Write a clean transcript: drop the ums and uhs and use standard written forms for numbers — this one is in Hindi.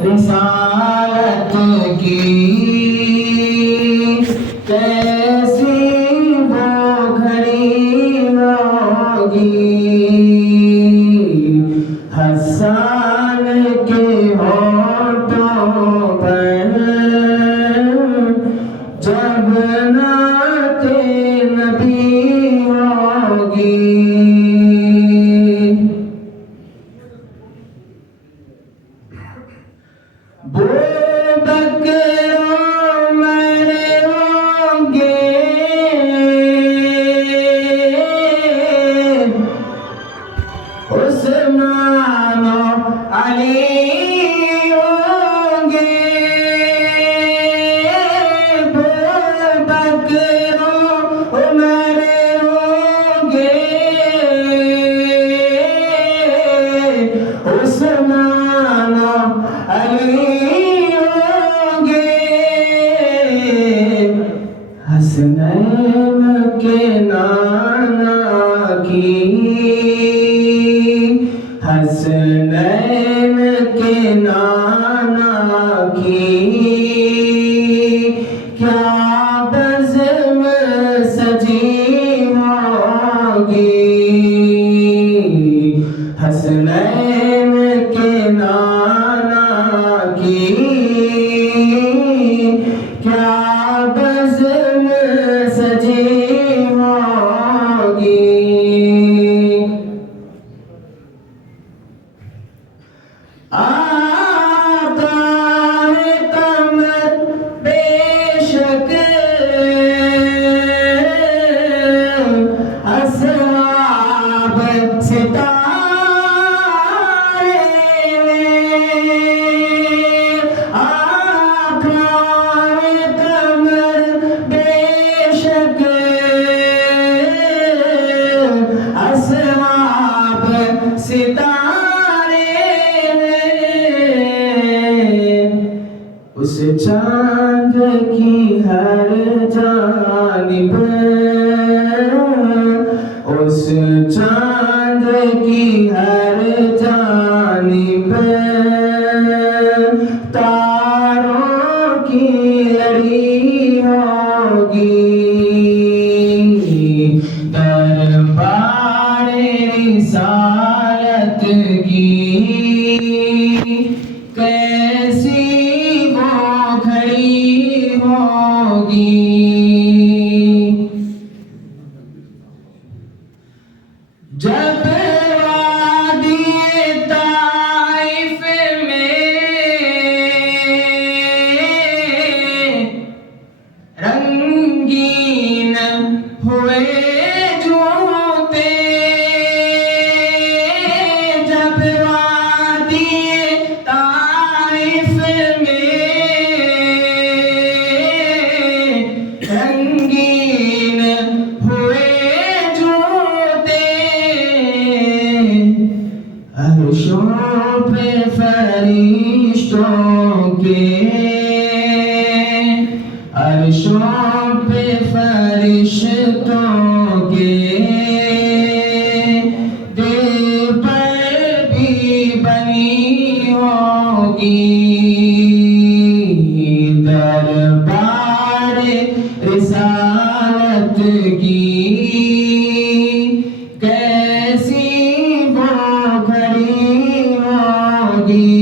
रिसालत की कैसी वो घड़ी होगी। हसन के होठों पर जब नाते नबी होगी। उस्मानो अली होंगे, बकरो उमर होंगे, उस्मानो अली होंगे। हसनैन के नाना की, हसनैन के नाना की क्या बज़्म सजी होगी। हसनैन के नाना की क्या बज़्म सजी होगी। आका है कमर बेशक अस्हाब सितारे, आका है कमर बेशक अस्हाब सितारे। उस चांद की हर जानिब, उस चांद की हर जानिब तारों की लड़ी होगी। दरबारे रिसालत की कैसी वो घड़ी होगी। जब वादी ताइफ में रंगीन हुए जूते, जब वादी ताइफ में रंगीन हुए जूते, अर्शों पे फरिश्तों के, अर्शों पे फरिश्तों के दिल पर भी बनी होगी। दरबार रिसालत की कैसी वो घड़ी होगी।